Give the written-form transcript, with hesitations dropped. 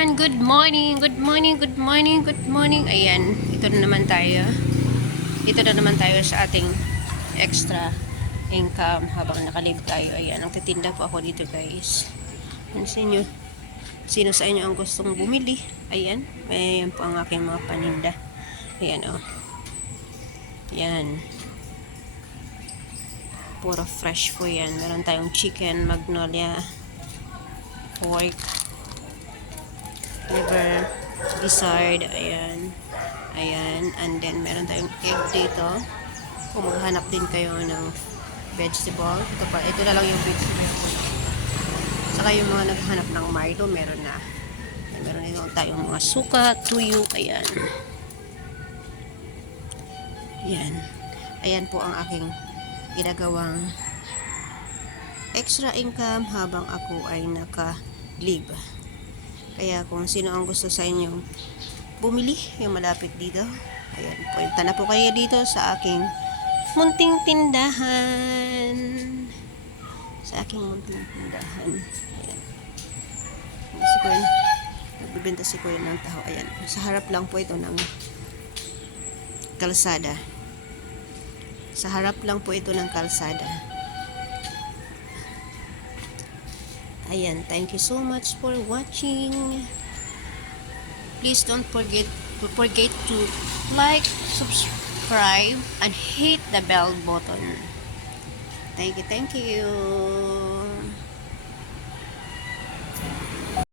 Ayan, good morning, good morning, good morning, good morning. Ayan, ito na naman tayo. Dito na naman tayo sa ating extra income habang nakalive tayo. Ayan, ang titinda po ako dito, guys. Pansin nyo, sino sa inyo ang gustong bumili? Ayan, ayan po ang aking mga paninda. Ayan, oh. Ayan. Puro fresh po yan. Meron tayong chicken, magnolia, pork, liver, gizzard, ayan. Ayan, and then meron tayong egg dito. Kung maghanap din kayo ng vegetable, ito na lang yung vegetable ko. Saka yung mga naghanap ng Milo, meron na. Meron din tayong mga suka, tuyo, ayan. Ayan. Ayan po ang aking ginagawang extra income habang ako ay naka-leave. Kaya kung sino ang gusto sa inyong bumili, yung malapit dito, ayan, punta na po kayo dito sa aking munting tindahan. Sa aking munting tindahan. Ayan. Si Kuya, nagbibenta si Kuya ng taho. Ayan. Sa harap lang po ito ng kalsada. Sa harap lang po ito ng kalsada. Ayan. Thank you so much for watching. Please don't forget to like, subscribe, and hit the bell button. Thank you.